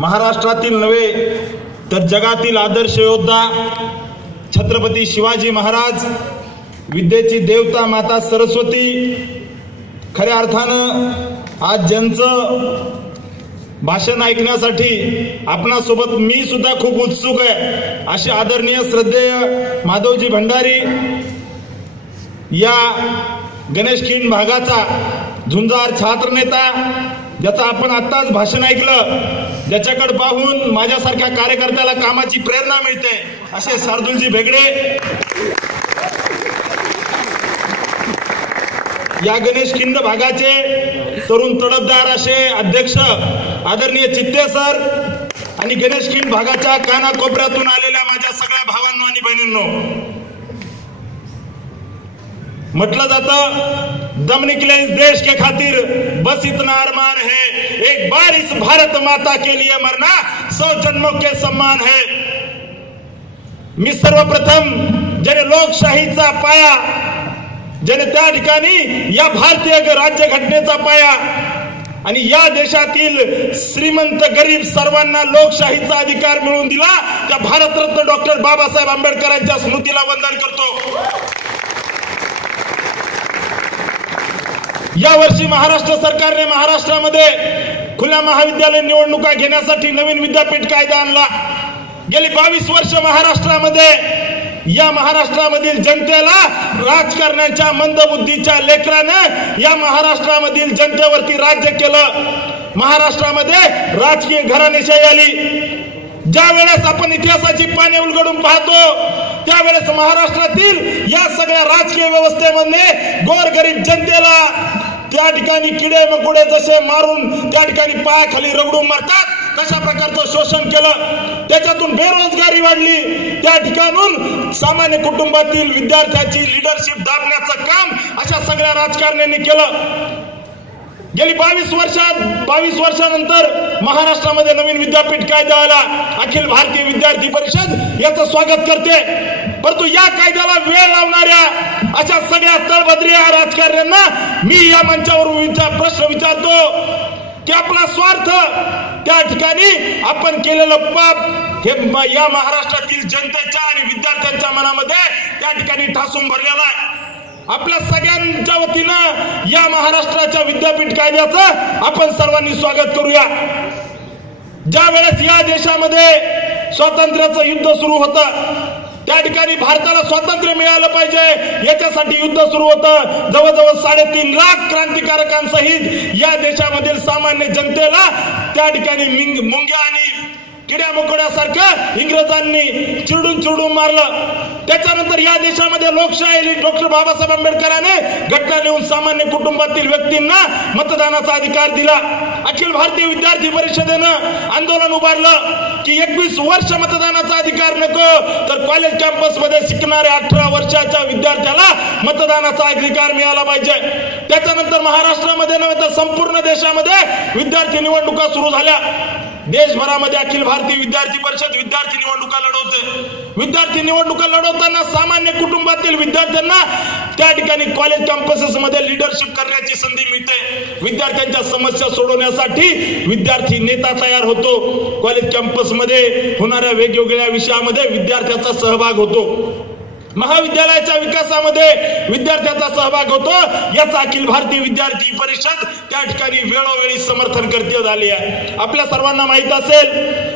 महाराष्ट्रातील नव्हे तर जगातील आदर्श योद्धा छत्रपती शिवाजी महाराज, विद्येची देवता माता सरस्वती, खऱ्या अर्थानं आज ज्यांचं भाषण ऐकण्यासाठी आपणासोबत मी सुद्धा खूप उत्सुक आहे असे आदरणीय श्रद्धेय माधवजी भंडारी या गणेशखिंड भागाचा झुंजार छात्र नेता, ज्याचं आपण आत्ताच भाषण ऐकलं, ज्याच्याकडे पाहून माझ्यासारख्या कार्यकर्त्याला कामाची प्रेरणा मिळते असे शार्दुलजी भेगडे, या गणेशखिंड भागाचे तरुण तडफदार असे अध्यक्ष आदरणीय चित्ते सर आणि गणेशखिंड भागाच्या कानाकोपऱ्यातून आलेल्या माझ्या सगळ्या भावांनो आणि बहिणींनो, म्हटलं जातं दम निकले इस देश के खातिर बस इतना अरमान है, एक बार इस भारत माता के लिए मरना 100 जन्मों के सम्मान है। मी सर्वप्रथम ज्याने लोकशाहीचा पाया, ज्याने त्या ठिकाणी या भारतीय राज्यघटनेचा पाया आणि या देशातील श्रीमंत गरीब सर्वांना लोकशाहीचा अधिकार मिळवून दिला, त्या भारतरत्न डॉक्टर बाबासाहेब आंबेडकरांच्या स्मृतीला वंदन करतो। या वर्षी महाराष्ट्र सरकारने महाराष्ट्रामध्ये खुल्या महाविद्यालय निवडणुका घेण्यासाठी नवीन विद्यापीठ कायदा आणला। गेली 22 वर्ष महाराष्ट्रामध्ये या महाराष्ट्रामधील जनतेला राजकारणाच्या मंदबुद्धीच्या लेकरानं या महाराष्ट्रामधील जनतेवरती राज्य केलं। महाराष्ट्रामध्ये राजकीय घराणेशाही आली। ज्या वेळेस आपण इतिहासाची पाने उलगडून पाहतो त्यावेळेस महाराष्ट्रातील या सगळ्या राजकीय व्यवस्थेमध्ये गोरगरीब जनतेला त्या ठिकाणी किडे मकोडे जसे मारून त्या ठिकाणी पायाखाली रगडून मारतात तशा प्रकारचं शोषण केलं। त्याच्यातून बेरोजगारी वाढली, त्या ठिकाणून सामान्य कुटुंबातील विद्यार्थ्याची लिडरशिप दाबण्याचं काम अशा सगळ्या राजकारण्यांनी केलं। गेली 22 वर्षानंतर महाराष्ट्रामध्ये नवीन विद्यापीठ कायदा आला। अखिल भारतीय विद्यार्थी परिषद याचं स्वागत करते, परंतु या कायद्याला वेळ लावणाऱ्या अशा सगळ्या तळभद्री राजकारण्यांना मी या मंचावर प्रश्न विचारतो की आपला स्वार्थ, त्या ठिकाणी आपण केलेलं पाप हे या महाराष्ट्रातील जनतेच्या आणि विद्यार्थ्यांच्या मनामध्ये त्या ठिकाणी ठासून भरलेला आहे। आपल्या सगळ्यांच्या वतीनं या महाराष्ट्राच्या विद्यापीठ कायद्याचं आपण सर्वांनी स्वागत करूया। ज्या वेळेस या देशामध्ये स्वातंत्र्याचं युद्ध सुरू होतं, त्या ठिकाणी भारताला स्वातंत्र्य मिळालं पाहिजे याच्यासाठी युद्ध सुरू होतं। जवळजवळ 3.5 लाख क्रांतिकारकांसहित या देशामधील सामान्य जनतेला त्या ठिकाणी मुंग्या आणि किड्या मकोड्यासारखं इंग्रजांनी चिरडून मारलं। त्याच्यानंतर या देशामध्ये लोकशाही डॉक्टर बाबासाहेब आंबेडकरांनी घटना लिहून सामान्य कुटुंबातील व्यक्तींना मतदानाचा अधिकार दिला। अखिल भारतीय विद्यार्थी परिषदेनं आंदोलन उभारलं की 21 वर्ष मतदानाचा अधिकार नको, तर कॉलेज कॅम्पस मध्ये शिकणाऱ्या 18 वर्षाच्या विद्यार्थ्याला मतदानाचा अधिकार मिळाला पाहिजे। त्याच्यानंतर महाराष्ट्रामध्ये नव्हे तर संपूर्ण देशामध्ये विद्यार्थी निवडणुका सुरू झाल्या। देशभरामध्ये अखिल भारतीय विद्यार्थी परिषद विद्यार्थी निवडणुका लढवते। विद्यार्थी निवडणुका लढवताना सामान्य कुटुंबातील विद्यार्थ्यांना त्या ठिकाणी कॉलेज कॅम्पसेस मध्ये लीडरशिप करण्याची संधी मिळते। विद्यार्थ्यांच्या समस्या सोडवण्यासाठी विद्यार्थी नेता तयार होतो। कॉलेज कॅम्पस मध्ये होणाऱ्या वेगवेगळ्या विषयामध्ये विद्यार्थ्याचा सहभाग होतो। महाविद्यालयाच्या विकासामध्ये विद्यार्थ्याचा सहभाग होतो। याचा अखिल भारतीय विद्यार्थी परिषद त्या ठिकाणी वेळोवेळी समर्थन करते झाली आहे। आपल्या सर्वांना माहित असेल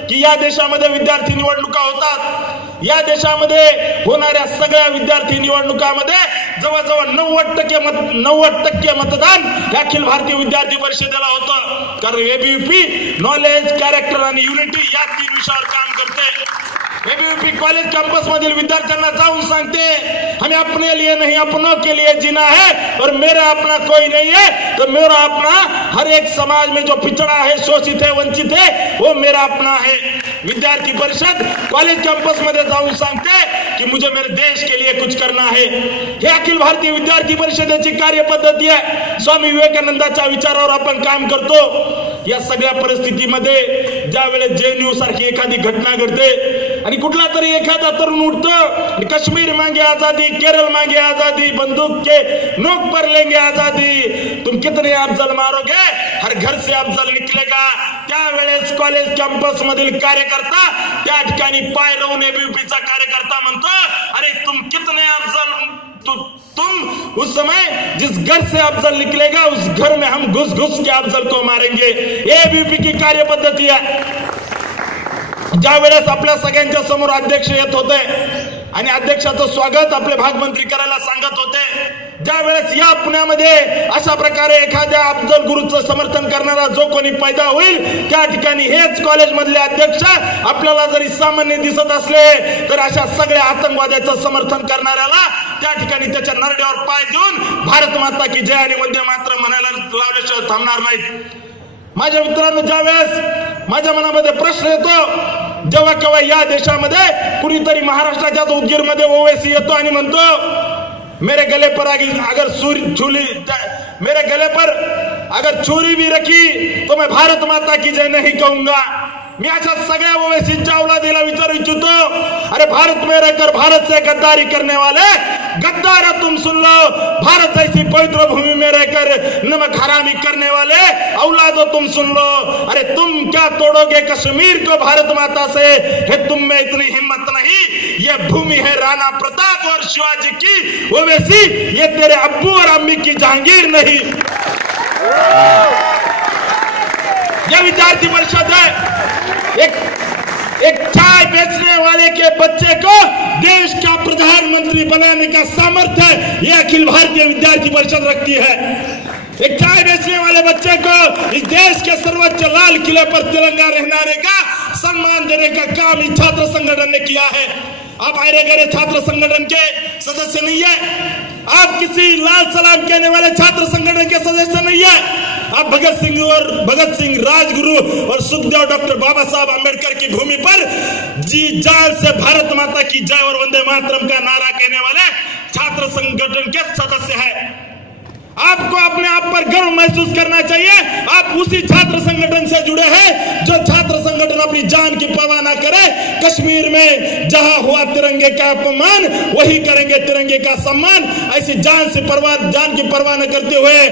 की या देशामध्ये विद्यार्थी निवडणुका होतात। या देशामध्ये होणाऱ्या सगळ्या विद्यार्थी निवडणुकामध्ये जवळजवळ 90% मतदान अखिल भारतीय विद्यार्थी परिषदेला होतं, कारण एबीव्हीपी नॉलेज, कॅरेक्टर आणि युनिटी या 3 विषयावर काम करते। एबीवीपी कॉलेज कैंपस मधील विद्यार्थ्यांना जाऊन सांगते, हमें अपने लिए नहीं अपनों के लिए जीना है और मेरा अपना कोई नहीं है, तो मेरा अपना हर एक समाज में जो पिछड़ा है, शोषित है, वंचित है, वो मेरा अपना है। विद्यार्थी परिषद कॉलेज कैंपस मध्ये जाऊन सांगते की मुझे मेरे देश के लिए कुछ करना है। हे अखिल भारतीय विद्यार्थी परिषदेची कार्यपद्धती आहे। स्वामी विवेकानंदाच्या विचारावर आपण काम करतो। या सगळ्या परिस्थितीमध्ये ज्या वेळेस जेएनयू सारखी एखादी घटना घडते आणि कुठला तरी एखादा तरुण उठतो, कश्मीर मांगे आजादी, केरळ मांगे आजादी, बंदूक के नोक पर लेंगे आजादी, तुम कितने अफजल मारोगे, हर घर से अफजल निकलेगा। त्यावेळेस कॉलेज कॅम्पस मधील कार्यकर्ता त्या ठिकाणी पाय रोवून एबीवीपीचा कार्यकर्ता म्हणतो, अरे तुम कितने अफजल, तुम उस समय जिस घर से अफजल निकलेगा उस घर में हम घुस घुस के अफजल को मारेंगे। एबीवीपी की कार्यपद्धती आहे। ज्या वेळेस आपल्या सगळ्यांच्या समोर अध्यक्ष येत होते आणि अध्यक्षाचं स्वागत आपले भागमंत्री करायला सांगत होते, ज्या वेळेस या पुण्यामध्ये अशा प्रकारे एखाद्या अफजल गुरुचं समर्थन करणारा जो कोणी पैदा होईल त्या ठिकाणी हेच कॉलेज मधले अध्यक्ष आपल्याला जरी सामान्य दिसत असले तर अशा सगळ्या आतंकवाद्याचं समर्थन करणाऱ्याला त्या ठिकाणी त्याच्या नरड्यावर पाय देऊन भारत माता की जय आणि वंदे मातरम म्हणायला लावल्याशिवाय थांबणार नाहीत। माझ्या मित्रांनो, ज्या वेळेस माझ्या मनामध्ये प्रश्न येतो, जेव्हा केव्हा या देशामध्ये कुणीतरी महाराष्ट्राच्या उदगीर मध्ये ओवैसी येतो आणि म्हणतो मेरे गले पर अगर छुरी भी रखी तो मैं भारत माता की जय नहीं कहूंगा। मी अशा सगळ्या ओवैसींच्या औलादीला विचारू इच्छितो, अरे भारत में रहकर भारत से गद्दारी करने वाले गद्दार तुम सुन लो, भारत जैसी पवित्र भूमि में रहकर नमक हरामी करने वाले औलादो तुम सुन लो, अरे तुम क्या तोड़ोगे कश्मीर को भारत माता से, है तुम में इतनी हिम्मत नहीं। ये भूमि है राणा प्रताप और शिवाजी की, ओवैसी ये तेरे अब्बू और अम्मी की जहांगीर नहीं। यह विद्यार्थी परिषद है। एक चाय बेचने वाले के बच्चे को देश का प्रधानमंत्री बनाने का सामर्थ्य यह अखिल भारतीय विद्यार्थी परिषद रखती है। एक चाय बेचने वाले बच्चे को इस देश के सर्वोच्च लाल किले पर तिरंगा लहराने का सम्मान देने का काम इस छात्र संगठन ने किया है। आप आयरे गहरे छात्र संगठन के सदस्य नहीं है, आप किसी लाल सलाम कहने वाले छात्र संगठन के सदस्य नहीं है, आप भगत सिंह राजगुरु और सुखदेव डॉक्टर बाबा साहब अम्बेडकर की भूमि पर जी जान से भारत माता की जय और वंदे मातरम का नारा कहने वाले छात्र संगठन के सदस्य हैं। आपको अपने आप पर गर्व महसूस करना चाहिए, आप उसी छात्र संगठन से जुड़े हैं जो छात्र संगठन अपनी जान की परवाह न करे। कश्मीर में जहां हुआ तिरंगे का अपमान वही करेंगे तिरंगे का सम्मान। ऐसी जान की परवाह न करते हुए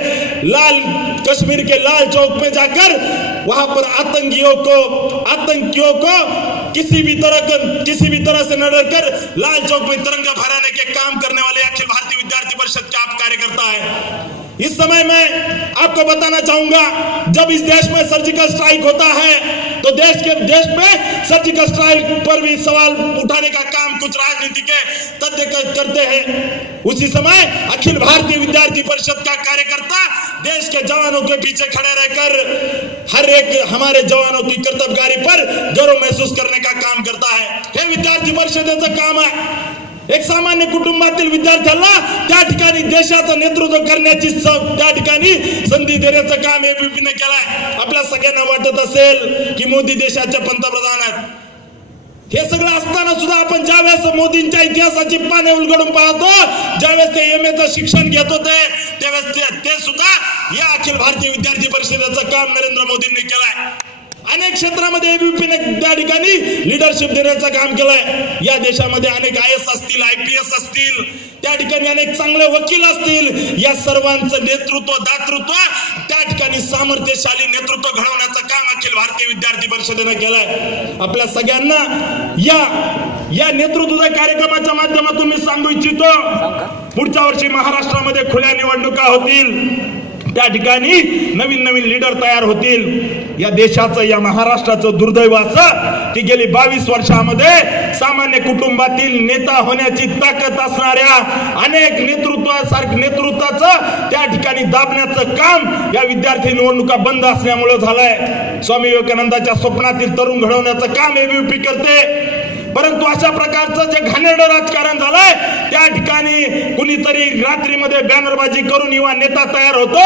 कश्मीर के लाल चौक पे जाकर वहां पर आतंकियों को किसी भी तरह से न डरकर लाल चौक में तिरंगा फहराने के काम करने वाले अखिल भारतीय विद्यार्थी परिषद के आप कार्यकर्ता है। इस समय मैं आपको बताना चाहूंगा, जब इस देश में सर्जिकल स्ट्राइक होता है तो देश में सर्जिकल स्ट्राइक पर भी सवाल उठाने का काम कुछ राजनीति के तथ्य करते हैं। उसी समय अखिल भारतीय विद्यार्थी परिषद का कार्यकर्ता देश के जवानों के पीछे खड़े रहकर हर एक हमारे जवानों की कर्तव्यगारी पर गर्व महसूस करने का काम करता है। हे विद्यार्थी परिषदेचं काम आहे। एक सामान्य कुटुंबातील विद्यार्थ्याला त्या ठिकाणी देशाचं नेतृत्व करण्याची त्या ठिकाणी संधी देण्याचं काम एबीवीपीने केलंय। आपल्या सगळ्यांना वाटत असेल की मोदी देशाचे पंतप्रधान आहेत, हे सगळं असताना सुद्धा आपण ज्यावेळेस मोदींच्या इतिहासाची पाने उलगडून पाहतो, ज्यावेळेस ते एमएचं शिक्षण घेत होते त्यावेळेस ते सुद्धा या अखिल भारतीय विद्यार्थी परिषदेचं काम नरेंद्र मोदींनी केलंय। अनेक क्षेत्रामध्ये एबीवीपीने त्या ठिकाणी लिडरशिप देण्याचं काम केलंय। या देशामध्ये अनेक आयएस असतील, आयपीएस असतील, त्या ठिकाणी अनेक चांगले वकील असतील, या सर्वांचं नेतृत्व दातृत्व त्या ठिकाणी सामर्थ्यशाली नेतृत्व घडवण्याचं काम अखिल भारतीय विद्यार्थी परिषदेने केलंय। आपल्या सगळ्यांना या नेतृत्व कार्यक्रमाच्या माध्यमातून मी सांगू इच्छितो, पुढच्या वर्षी महाराष्ट्रामध्ये खुल्या निवडणुका होतील, त्या ठिकाणी नवीन लीडर तयार होतील। या देशाचं या महाराष्ट्राचं दुर्दैव असं की गेली 22 वर्षामध्ये सामान्य कुटुंबातील नेता होण्याची ताकद असणाऱ्या अनेक नेतृत्वाचं त्या ठिकाणी दाबण्याचं काम या विद्यार्थी निवडणुका बंद असल्यामुळे झालंय। स्वामी विवेकानंदाच्या स्वप्नातील तरुण घडवण्याचं काम एबीवीपी करते, परंतु अशा प्रकारचं जे घाणेरडं राजकारण झालंय त्या ठिकाणी कुणीतरी रात्रीमध्ये बॅनरबाजी करून युवा नेता तयार होतो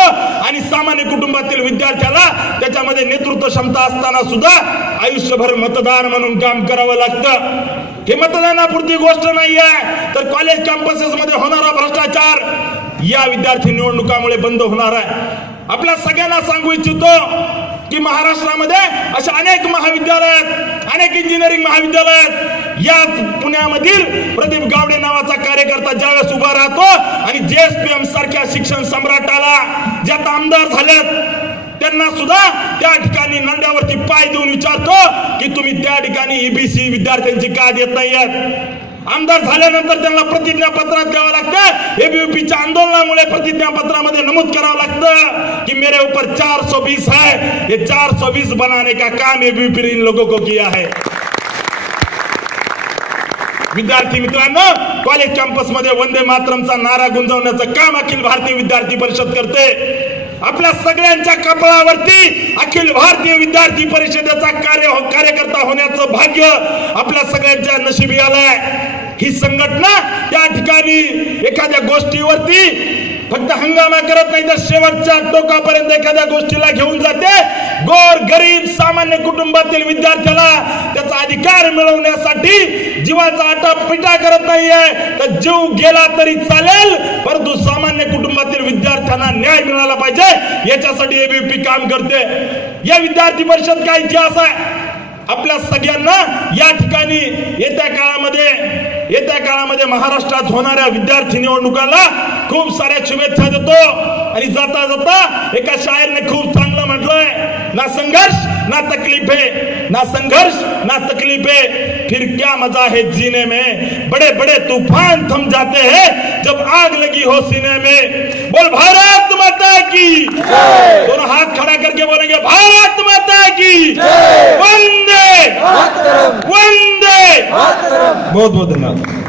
आणि सामान्य कुटुंबातील विद्यार्थ्याला त्याच्यामध्ये नेतृत्व क्षमता असताना सुद्धा आयुष्यभर मतदार म्हणून काम करावं लागतं। हे मतदानापुरती गोष्ट नाहीये, तर कॉलेज कॅम्पसेस मध्ये होणारा भ्रष्टाचार या विद्यार्थी निवडणुकामुळे बंद होणार आहे। आपल्या सगळ्यांना सांगू इच्छितो की महाराष्ट्रामध्ये अशा अनेक महाविद्यालय आहेत, अनेक इंजिनिअरिंग महाविद्यालय आहेत। या पुण्यामधील प्रदीप गावडे नावाचा कार्यकर्ता ज्यावेळेस उभा राहतो आणि जेएसपीएम सारख्या शिक्षण सम्राटाला ज्यात आमदार झालेत त्यांना सुद्धा त्या ठिकाणी नांद्यावरती पाय देऊन विचारतो की तुम्ही त्या ठिकाणी ईबीसी विद्यार्थ्यांची का देत नाहीयेत? आमदार झाल्यानंतर त्यांना प्रतिज्ञापत्रात द्यावं लागतं, एबीवीपीच्या आंदोलनामुळे प्रतिज्ञापत्रामध्ये नमूद करावं लागतं कि मेरे ऊपर 420 है, ये 420 बनाने का काम एबीवीपी ने इन लोगों को किया है। विद्यार्थी मित्रांनो, कॉलेज कॅम्पस मध्ये वंदे मातरमचा नारा गुंजवण्याचं काम अखिल भारतीय विद्यार्थी परिषद करते। आपल्या सगळ्यांच्या कपाळावरती अखिल भारतीय विद्यार्थी परिषदेचा कार्यकर्ता होण्याचं भाग्य आपल्या सगळ्यांच्या नशिबी आलंय। ही संघटना त्या ठिकाणी एखाद्या गोष्टीवरती फक्त हंगामा करत नाही तर शेवटच्या टोकापर्यंत एखाद्या गोष्टीला घेऊन जाते। गोर गरीब सामान्य कुटुंबातील विद्यार्थ्याला त्याचा अधिकार मिळवण्यासाठी जीवाचा आटापिटा करत नाहीये, तर जीव गेला तरी चालेल, परंतु सामान्य कुटुंबातील विद्यार्थ्यांना न्याय मिळाला पाहिजे याच्यासाठी एबीवीपी काम करते। या विद्यार्थी परिषद काय इतिहास आहे आपल्या सगळ्यांना या ठिकाणी येत्या काळामध्ये महाराष्ट्रात होणाऱ्या विद्यार्थी निवडणुकाला खूप साऱ्या शुभेच्छा देतो। आणि जाता जाता एका शायरने खूप चांगलं म्हटलंय, ना संघर्ष ना तकलीफे, ना संघर्ष ना तकलीफे, फिर क्या मजा है जीने में, बड़े बड़े तूफान थम जाते हैं जब आग लगी हो सीने में। बोल भारत माता की, दोनों हाथ खड़ा करके बोलेंगे भारत माता की, वंदे वंदे। बहुत बहुत धन्यवाद।